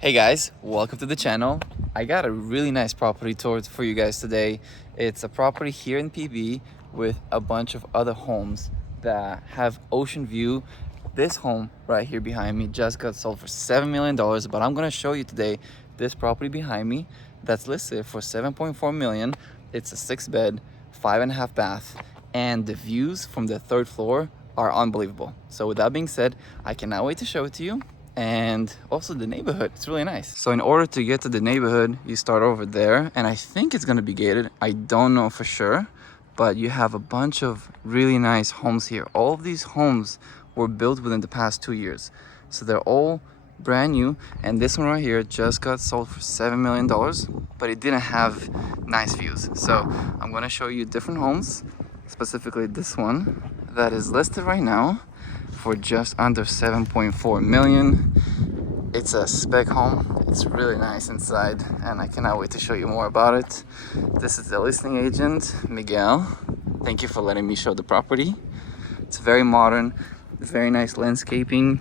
Hey guys, welcome to the channel. I got a really nice property tour for you guys today. It's a property here in PB with a bunch of other homes that have ocean view. This home right here behind me just got sold for $7 million, but I'm gonna show you today this property behind me that's listed for $7.4 million. It's a 6-bed, 5.5 bath, and the views from the third floor are unbelievable. So with that being said, I cannot wait to show it to you. And also the neighborhood, it's really nice. So in order to get to the neighborhood, you start over there, and I think it's gonna be gated. I don't know for sure, but you have a bunch of really nice homes here. All of these homes were built within the past 2 years, so they're all brand new. And this one right here just got sold for $7 million, but it didn't have nice views. So I'm gonna show you different homes, specifically this one that is listed right now for just under 7.4 million. It's a spec home. It's really nice inside, and I cannot wait to show you more about it. This is the listing agent, Miguel. Thank you for letting me show the property. It's very modern, very nice landscaping,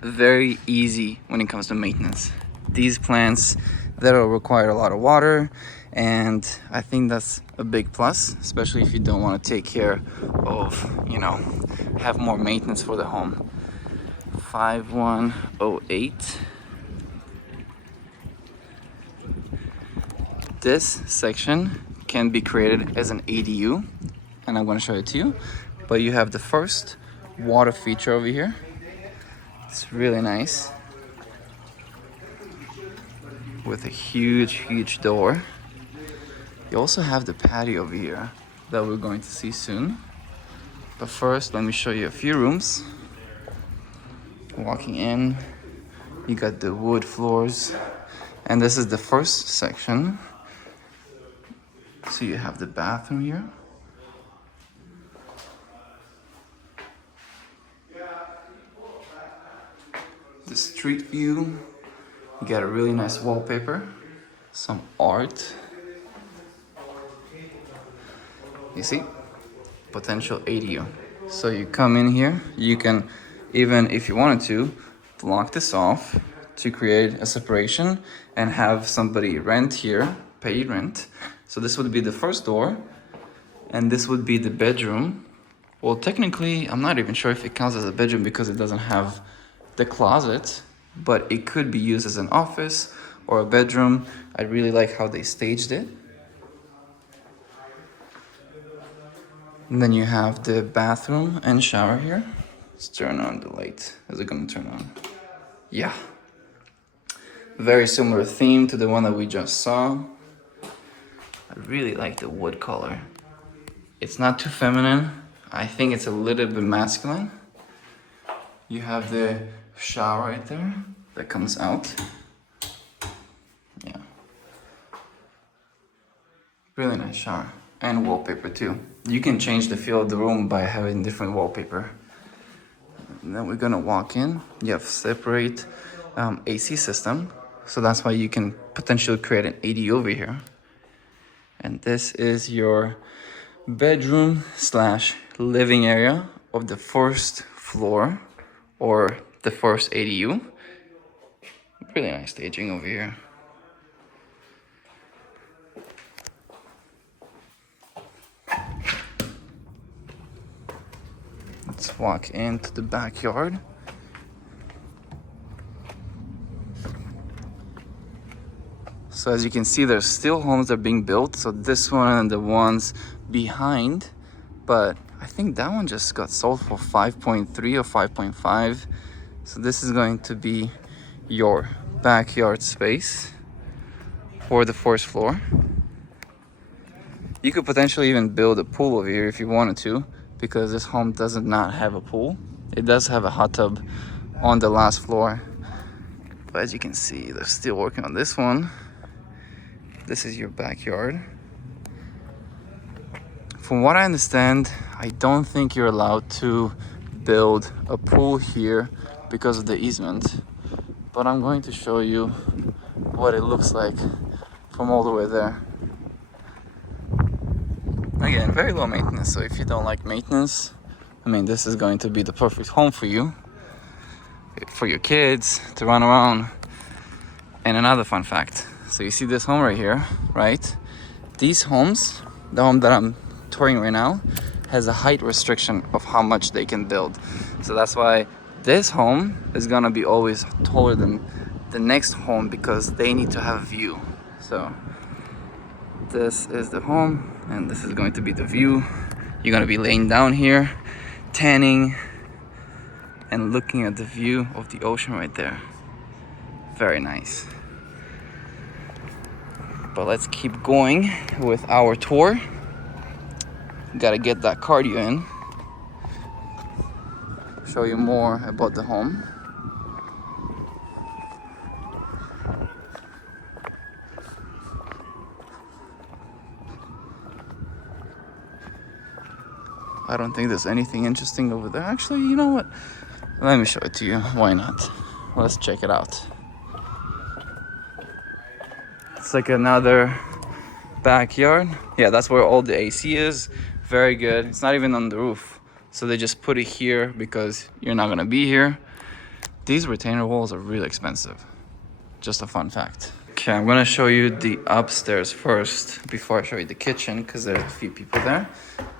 very easy when it comes to maintenance. These plants that will require a lot of water, and I think that's a big plus, especially if you don't want to take care of, have more maintenance for the home. 5108. This section can be created as an ADU, and I'm going to show it to you. But you have the first water feature over here. It's really nice, with a huge door. You also have the patio over here that we're going to see soon. But first, let me show you a few rooms. Walking in, you got the wood floors, and this is the first section. So you have the bathroom here. The street view, you got a really nice wallpaper, some art. You see, potential ADU. So you come in here, you can, even if you wanted to, block this off to create a separation and have somebody rent here, pay rent. So this would be the first door, and this would be the bedroom. Well, technically, I'm not even sure if it counts as a bedroom because it doesn't have the closet, but it could be used as an office or a bedroom. I really like how they staged it. And then you have the bathroom and shower here. Let's turn on the light. Is it gonna turn on? Yeah. Very similar theme to the one that we just saw. I really like the wood color. It's not too feminine. I think it's a little bit masculine. You have the shower right there that comes out. Yeah. Really nice shower. And wallpaper too. You can change the feel of the room by having different wallpaper. And then we're gonna walk in. You have separate AC system, so that's why you can potentially create an AD over here. And this is your bedroom slash living area of the first floor or the first ADU. Really nice staging over here. Let's walk into the backyard. So as you can see, there's still homes that are being built. So this one and the ones behind, but I think that one just got sold for 5.3 or 5.5. So this is going to be your backyard space for the first floor. You could potentially even build a pool over here if you wanted to, because this home does not have a pool. It does have a hot tub on the last floor. But as you can see, they're still working on this one. This is your backyard. From what I understand, I don't think you're allowed to build a pool here because of the easement. But I'm going to show you what it looks like from all the way there. Again, very low maintenance, so if you don't like maintenance, I mean, this is going to be the perfect home for you, for your kids to run around. And another fun fact. So you see this home right here, right? These homes, the home that I'm touring right now, has a height restriction of how much they can build. So that's why this home is gonna be always taller than the next home because they need to have a view. So this is the home and this is going to be the view. You're gonna be laying down here, tanning, and looking at the view of the ocean right there. Very nice. But let's keep going with our tour. Gotta get that cardio in. Show you more about the home. I don't think there's anything interesting over there. Actually, you know what? Let me show it to you. Why not? Let's check it out. It's like another backyard. Yeah, that's where all the AC is. Very good. It's not even on the roof. So they just put it here because you're not gonna be here. These retainer walls are really expensive. Just a fun fact. Okay, I'm gonna show you the upstairs first before I show you the kitchen because there's a few people there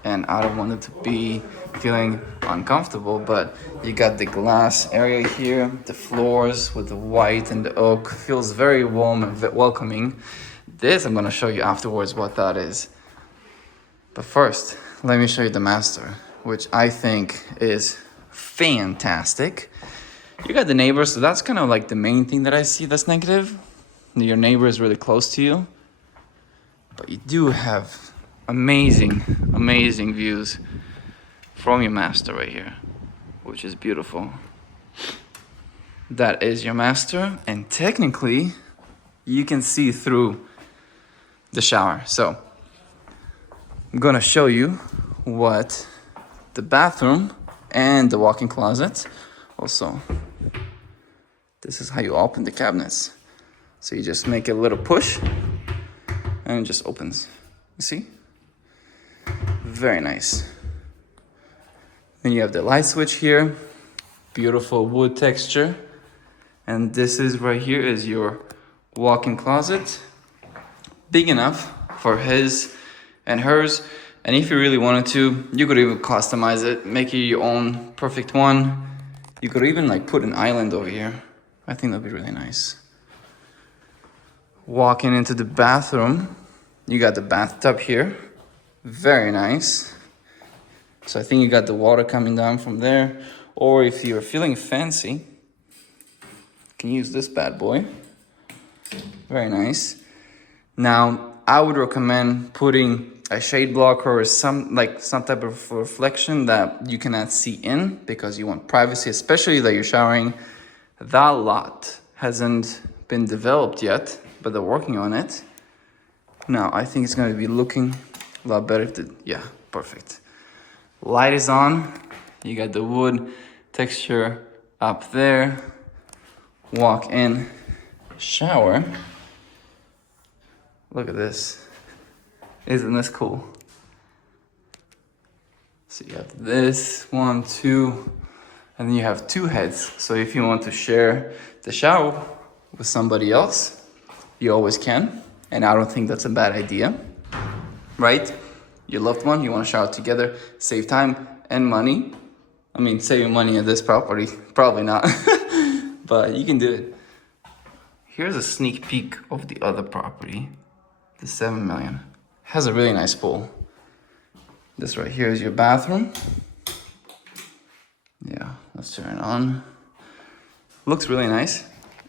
and I don't want them to be feeling uncomfortable, but you got the glass area here, the floors with the white and the oak feels very warm and welcoming. This I'm gonna show you afterwards what that is. But first, let me show you the master, which I think is fantastic. You got the neighbors, so that's kind of like the main thing that I see that's negative. Your neighbor is really close to you. But you do have amazing, amazing views from your master right here, which is beautiful. That is your master, and technically, you can see through the shower. So, I'm gonna show you what the bathroom and the walk-in closet. Also, this is how you open the cabinets. So you just make a little push and it just opens. You see? Very nice. Then you have the light switch here. Beautiful wood texture. And this is right here is your walk-in closet. Big enough for his and hers. And if you really wanted to, you could even customize it, make it your own perfect one. You could even like put an island over here. I think that'd be really nice. Walking into the bathroom, you got the bathtub here. Very nice. So I think you got the water coming down from there. Or if you're feeling fancy, you can use this bad boy. Very nice. Now, I would recommend putting a shade blocker or some type of reflection that you cannot see in because you want privacy, especially that you're showering. That lot hasn't been developed yet, but they're working on it. Now, I think it's going to be looking a lot better. Yeah, perfect. Light is on. You got the wood texture up there. Walk in, shower. Look at this. Isn't this cool? So you have this, 1, 2, and then you have 2 heads. So if you want to share the shower with somebody else, you always can. And I don't think that's a bad idea, right? Your loved one, you want to shower together, save time and money. I mean, saving money at this property, probably not, but you can do it. Here's a sneak peek of the other property, the 7 million. Has a really nice pool. This right here is your bathroom. Yeah, let's turn it on. Looks really nice,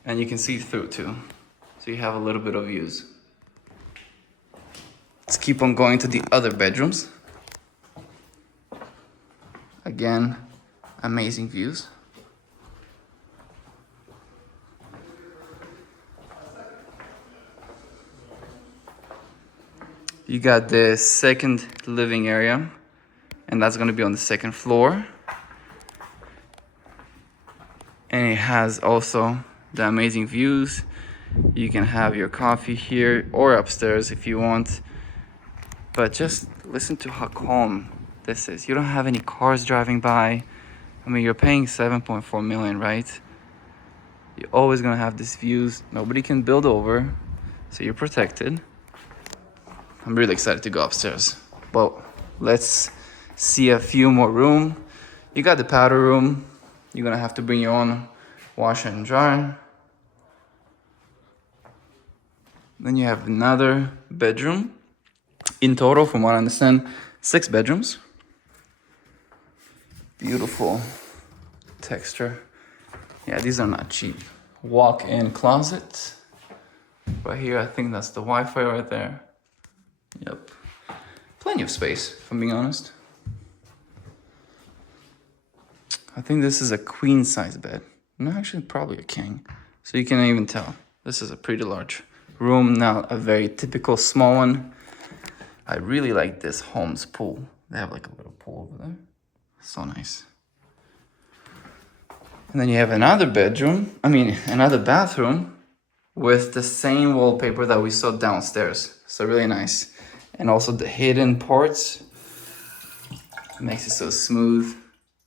and you can see through too. So you have a little bit of views. Let's keep on going to the other bedrooms. Again, amazing views. You got the second living area, and that's gonna be on the second floor. And it has also the amazing views. You can have your coffee here or upstairs if you want. But just listen to how calm this is. You don't have any cars driving by. I mean, you're paying 7.4 million, right? You're always gonna have these views. Nobody can build over, so you're protected. I'm really excited to go upstairs. Well, let's see a few more room. You got the powder room. You're gonna have to bring your own washer and dryer. Then you have another bedroom. In total, from what I understand, 6 bedrooms. Beautiful texture. Yeah, these are not cheap. Walk-in closet. Right here, I think that's the Wi-Fi right there. Yep. Plenty of space, if I'm being honest. I think this is a queen size bed. No, actually probably a king. So you can even tell. This is a pretty large room, not a very typical small one. I really like this home's pool. They have like a little pool over there. So nice. And then you have another another bathroom with the same wallpaper that we saw downstairs. So really nice. And also the hidden parts makes it so smooth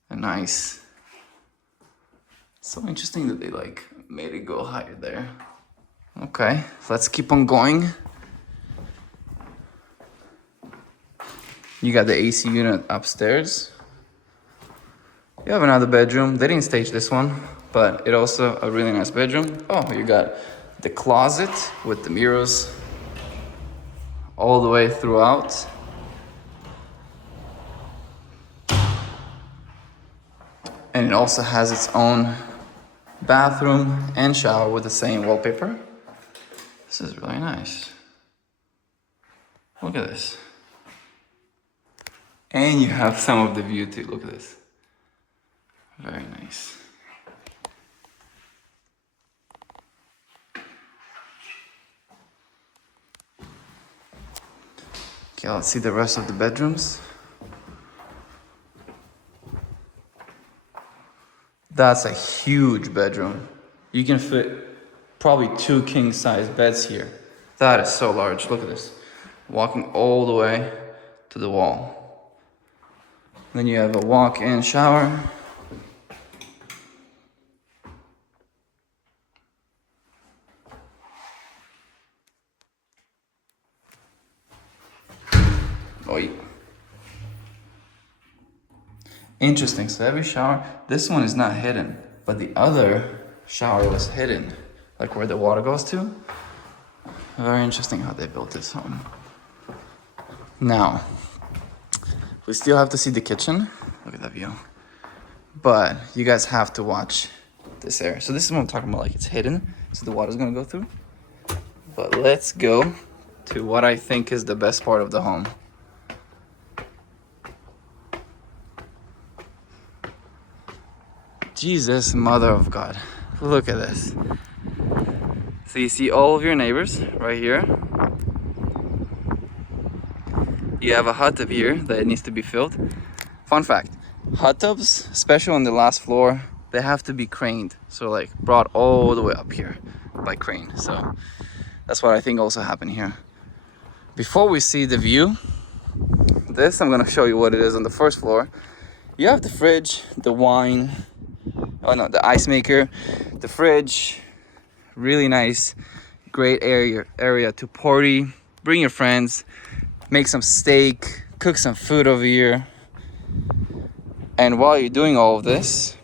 and nice. So interesting that they like made it go higher there. Okay, let's keep on going. You got the AC unit upstairs. You have another bedroom. They didn't stage this one, but it also a really nice bedroom. Oh, you got the closet with the mirrors all the way throughout. And it also has its own bathroom and shower with the same wallpaper. This is really nice. Look at this. And you have some of the view too. Look at this. Very nice. Okay, let's see the rest of the bedrooms. That's a huge bedroom. You can fit probably 2 king size beds here. That is so large. Look at this. Walking all the way to the wall. Then you have a walk-in shower. Oi. Interesting, so every shower, this one is not hidden, but the other shower was hidden, like where the water goes to. Very interesting how they built this home. Now, we still have to see the kitchen. Look at that view. But you guys have to watch this area. So this is what I'm talking about, like it's hidden, so the water's gonna go through. But let's go to what I think is the best part of the home. Jesus, mother of God. Look at this. So you see all of your neighbors right here. You have a hot tub here that needs to be filled. Fun fact, hot tubs, especially on the last floor, they have to be craned. So like brought all the way up here by crane. So that's what I think also happened here. Before we see the view, I'm gonna show you what it is on the first floor. You have the fridge, the wine, the ice maker, the fridge, really nice, great area to party, bring your friends, make some steak, cook some food over here. And while you're doing all of this,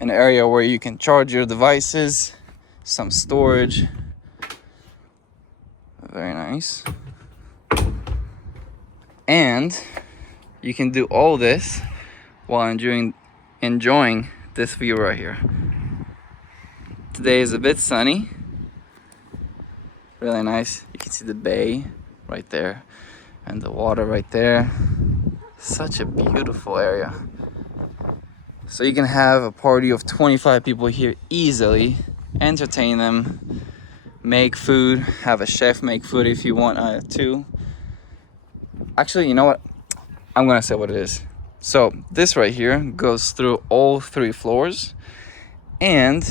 an area where you can charge your devices, some storage, very nice. And you can do all this while enjoying this view right here. Today is a bit sunny, really nice. You can see the bay right there and the water right there. Such a beautiful area. So you can have a party of 25 people here easily, entertain them, make food, have a chef make food if you want to. Actually, you know what? I'm gonna say what it is. So this right here goes through all 3 floors, and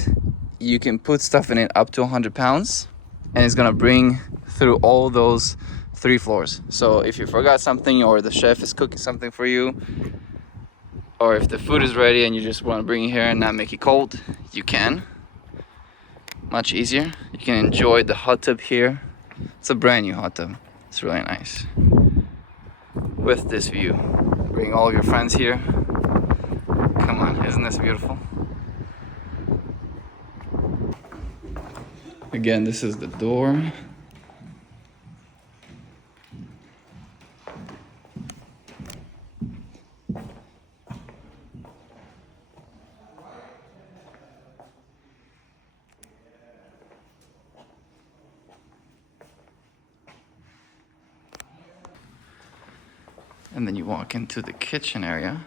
you can put stuff in it up to 100 pounds, and it's gonna bring through all those 3 floors. So if you forgot something, or the chef is cooking something for you, or if the food is ready and you just want to bring it here and not make it cold, you can. much easier. You can enjoy the hot tub here. It's a brand new hot tub. It's really nice. With this view. Bring all of your friends here. Come on, isn't this beautiful? Again, this is the door. And then you walk into the kitchen area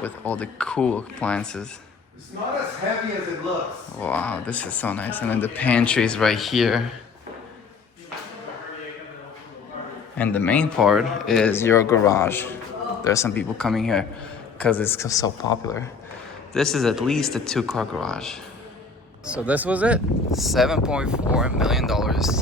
with all the cool appliances. It's not as heavy as it looks. Wow, this is so nice. And then the pantry is right here. And the main part is your garage. There are some people coming here because it's so popular. This is at least a 2-car garage. So this was it. $7.4 million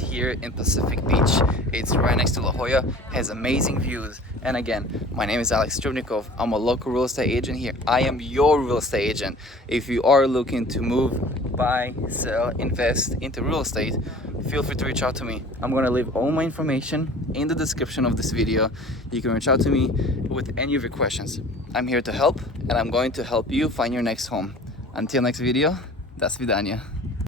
here in Pacific Beach. It's right next to La Jolla, has amazing views. And again, my name is Alex Trubnikov. I'm a local real estate agent here. I am your real estate agent. If you are looking to move, buy, sell, invest into real estate, feel free to reach out to me. I'm gonna leave all my information in the description of this video. You can reach out to me with any of your questions. I'm here to help, and I'm going to help you find your next home. Until next video, до свидания.